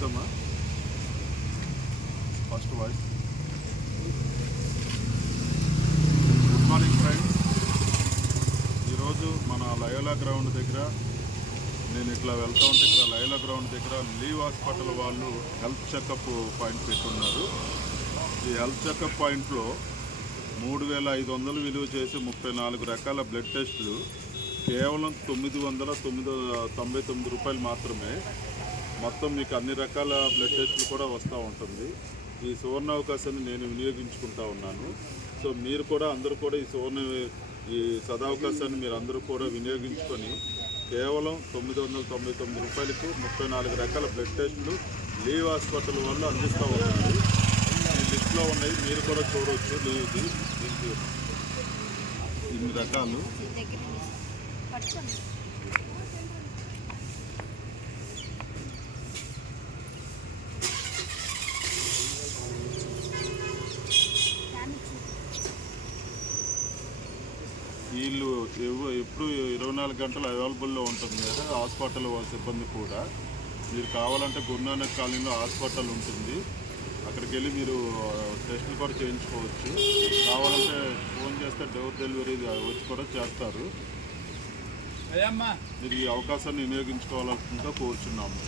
Welcome first voice. Good morning friends. ఈరోజు మన Loyola ground దగ్గర నేను ఇట్లా వెళ్తూ ఉంటే ఇక్కడ లయోలా గ్రౌండ్ దగ్గర లీవ్ హాస్పిటల్ వాళ్ళు హెల్త్ చెకప్ పాయింట్ పెట్టున్నారు. ఈ హెల్త్ చెకప్ పాయింట్లో 3,500 విలువ చేసి 34 రకాల బ్లడ్ టెస్టులు కేవలం 999 రూపాయలు మాత్రమే. మొత్తం మీకు అన్ని రకాల బ్లడ్ టెస్టులు కూడా వస్తూ ఉంటుంది. ఈ సువర్ణ అవకాశాన్ని నేను వినియోగించుకుంటా ఉన్నాను. సో మీరు కూడా అందరూ కూడా ఈ సదావకాశాన్ని మీరు అందరూ కూడా వినియోగించుకొని కేవలం 999 రూపాయలకు 34 రకాల బ్లడ్ టెస్టులు లీవ్ హాస్పిటల్ వాళ్ళు అందిస్తూ ఉన్నారు. ఈ లిస్ట్లో ఉన్నాయి, మీరు కూడా చూడవచ్చు. లీవ్ది దీనికి ఇన్ని రకాలు. వీళ్ళు ఎప్పుడు 24 గంటలు అవైలబుల్లో ఉంటుంది కదా హాస్పిటల్ సిబ్బంది కూడా. మీరు కావాలంటే గురునానక్ కాలనీలో హాస్పిటల్ ఉంటుంది, అక్కడికి వెళ్ళి మీరు టెస్టులు కూడా చేయించుకోవచ్చు. కావాలంటే ఫోన్ చేస్తే డోర్ డెలివరీ వచ్చి కూడా చేస్తారు. మీరు ఈ అవకాశాన్ని వినియోగించుకోవాల్సిందిగా కోరుచున్నాము.